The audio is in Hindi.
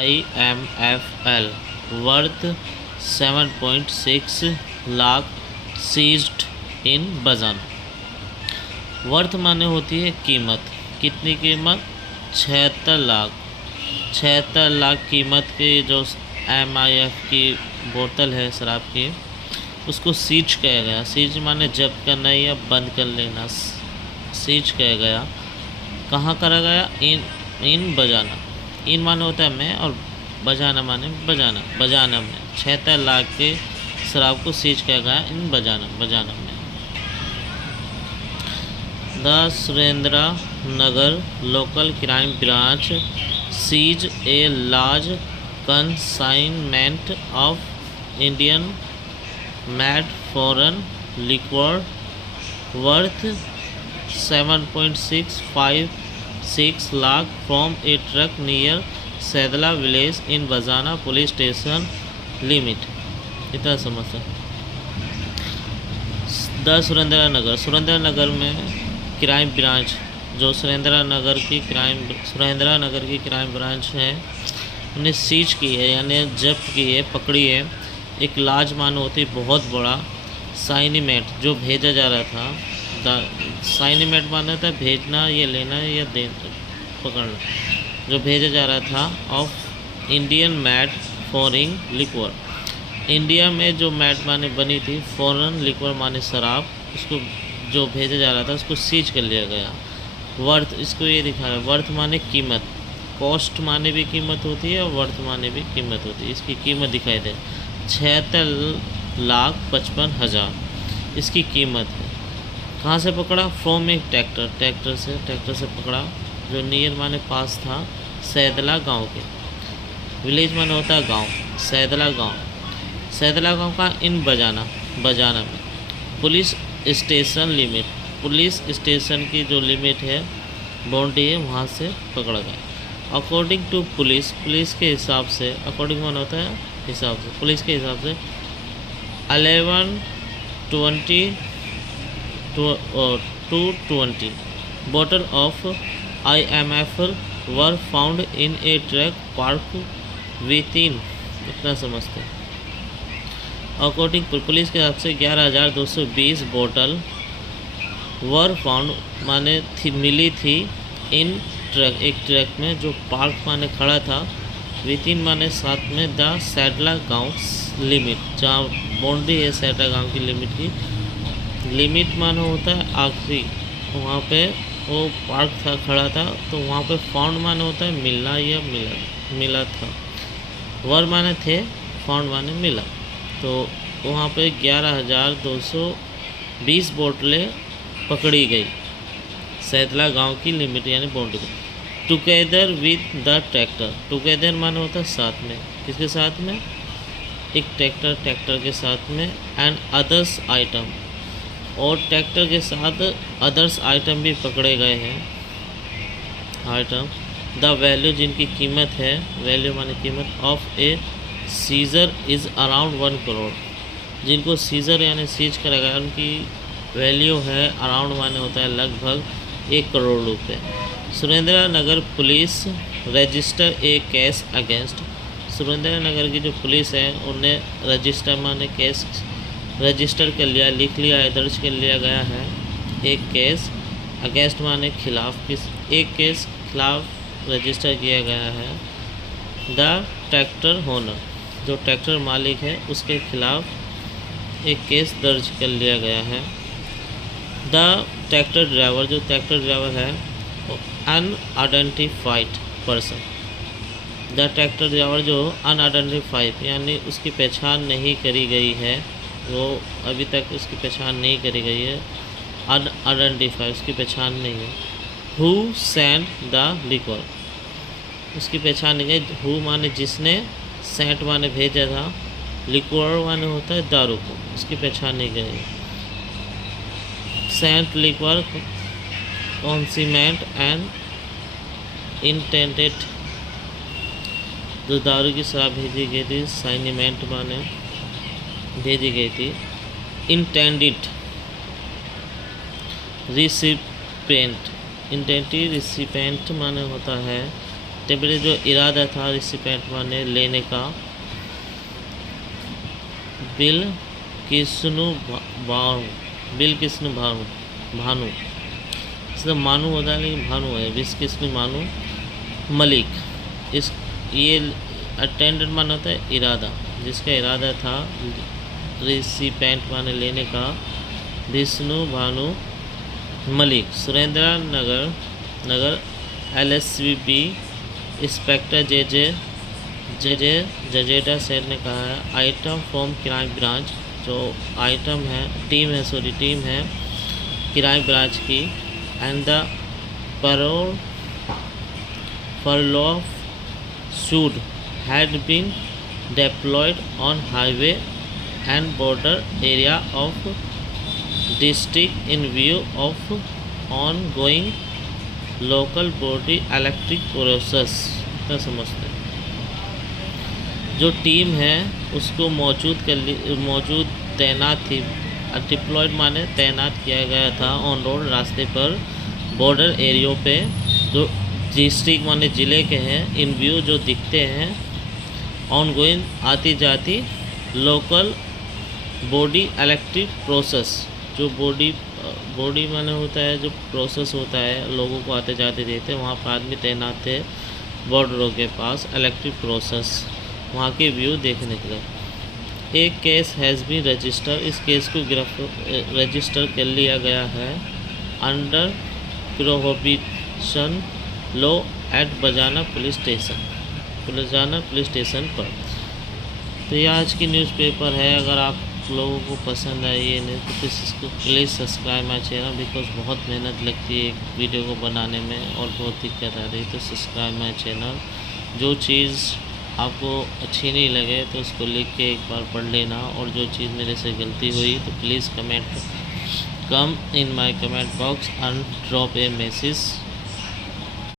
IMFL वर्थ 7.6 लाख सीज्ड इन बजाना। वर्थ माने होती है कीमत। कितनी कीमत? 76 लाख कीमत की जो MIF की बोतल है शराब की, उसको सीज किया गया। सीज माने जब्त करना या बंद कर लेना। सीज किया गया। कहाँ करा गया? इन बजाना। इन माने होता है में और बजाना माने बजाना। बजाना में 76 लाख के शराब को सीज किया गया इन बजाना में। The Surendranagar local crime branch seize a large consignment of Indian made foreign liquor worth 7.656 lakh from a truck near Saidla village in Bajana police station limit. इतना समझते। द सुरेंद्र नगर में क्राइम ब्रांच, जो सुरेंद्र नगर की क्राइम ब्रांच है, उन्हें सीज की है यानी जब्त की है, पकड़ी है एक लार्ज मान होती बहुत बड़ा साइनिमेट जो भेजा जा रहा था। साइनिमेट माना था भेजना या लेना या पकड़ना, जो भेजा जा रहा था of Indian made foreign liquor. India में जो मैड माने बनी थी, फॉरेन लिक्वर माने शराब, उसको जो भेजा जा रहा था उसको सीज कर लिया गया। वर्थ, इसको ये दिखा रहा है, वर्थ माने कीमत। कॉस्ट माने भी कीमत होती है और वर्थ माने भी कीमत होती है। इसकी कीमत दिखाई दे 76,55,000 इसकी कीमत है। कहाँ से पकड़ा? फ्रॉम एक ट्रैक्टर से पकड़ा जो नियर माने पास था सैदला गांव के। विलेज माने होता है गांव। सैदला गांव का इन बजाना में police station limit, police station की जो लिमिट है, बाउंड्री है, वहाँ से पकड़ा गया। अकॉर्डिंग टू पुलिस के हिसाब से, अकॉर्डिंग माने होता है हिसाब से, पुलिस के हिसाब से 11:20 bottle of IMFL were found in A truck park with in. इतना समझते हैं। अकॉर्डिंग पुलिस के हिसाब से 11,220 बोतल वर फाउंड माने मिली थी इन ट्रक, एक ट्रक में जो पार्क माने खड़ा था, विद इन माने साथ में द सैदला गांव लिमिट, जहाँ बाउंड्री है सैदला गांव की लिमिट की। लिमिट माने होता है आखिरी, वहाँ पे वो पार्क था, खड़ा था, तो वहाँ पे फाउंड माने होता है मिलना या मिला था। वर माने थे, फाउंड माने मिला। तो वहाँ पे 11,220 बोतलें पकड़ी गई सैदला गांव की लिमिट यानी boundary. Together with the tractor, together माने होता है साथ में। किसके साथ में? एक ट्रैक्टर के साथ में। एंड अदर्स आइटम, और ट्रैक्टर के साथ अदर्स आइटम भी पकड़े गए हैं। आइटम द वैल्यू, जिनकी कीमत है, वैल्यू माने कीमत, of a seizure is around 1 crore. जिनको सीजर यानी सीज करा गया उनकी वैल्यू है अराउंड माने होता है लगभग 1 करोड़ रुपये। सुरेंद्र नगर पुलिस रजिस्टर ए केस अगेंस्ट, सुरेंद्र नगर की जो पुलिस है उन्हें रजिस्टर माने केस रजिस्टर कर लिया, लिख लिया है, दर्ज कर लिया गया है एक केस। अगेंस्ट माने खिलाफ, एक केस खिलाफ रजिस्टर किया गया है। द ट्रैक्टर ओनर, जो ट्रैक्टर मालिक है उसके खिलाफ एक केस दर्ज कर लिया गया है। द ट्रैक्टर ड्राइवर, जो ट्रैक्टर ड्राइवर है, unidentified person. The tractor driver जो अनआइडेंटिफाइड यानी उसकी पहचान नहीं करी गई है, वो अभी तक उसकी पहचान नहीं करी गई है। अनआइडेंटिफाइड, उसकी पहचान नहीं है। हु सेंड द लिक्वर, उसकी पहचान नहीं गई। हु माने जिसने, सेंट माने भेजा था, लिक्वर माने होता है दारू को, उसकी पहचान नहीं गई। सेंट लिक्वर कॉन्सीमेंट एंड इंटेंडेड, जो दारू की शराब भेजी गई थी, साइनिमेंट माने भेजी गई थी। इंटेंडेड रिसिपेंट, इंटेंडेड रिसिपेंट माने होता है टेम्परेचर जो इरादा था रिसिपेंट माने लेने का, बिल किस्नु भानु, इसका मानू होता है लेकिन भानु है, बिल किस्नु भानु मलिक। इस ये अटेंडेंट माना होता है इरादा, जिसका इरादा था रिसिपेंट माने लेने का, Vishnu Bhanu Malik. Surendranagar LSVP inspector Jajeta sir ने कहा है, आइटम फ्रॉम क्राइम ब्रांच, जो टीम है क्राइम ब्रांच की, and the furlough should had been deployed on highway and border area of district in view of ongoing local body electric process। क्या समझते हैं? जो टीम है उसको मौजूद तैनात थी, डिप्लॉयड माने तैनात किया गया था ऑन रोड रास्ते पर, बॉर्डर एरियो पे जो डिस्ट्रिक्ट माने ज़िले के हैं, इन व्यू जो दिखते हैं, ऑन गोइंग आती जाती लोकल बॉडी इलेक्ट्रिक प्रोसेस, जो बॉडी माने होता है जो प्रोसेस होता है लोगों को आते जाते देखते हैं, वहाँ पर आदमी तैनात थे बॉर्डरों के पास, इलेक्ट्रिक प्रोसेस वहाँ के व्यू देखने के लिए। एक केस हैज़ बीन रजिस्टर, इस केस को रजिस्टर कर लिया गया है अंडर प्रोहिबिशन लॉ एट बजाना पुलिस स्टेशन पर। तो ये आज की न्यूज़पेपर है। अगर आप लोगों को पसंद आई ये नहीं तो इसको please subscribe my channel, because बहुत मेहनत लगती है एक वीडियो को बनाने में और बहुत दिक्कत आ रही है। तो सब्सक्राइब माई चैनल। जो चीज़ आपको अच्छी नहीं लगे तो उसको लिख के एक बार पढ़ लेना, और जो चीज़ मेरे से गलती हुई तो please come in my comment box and drop A message.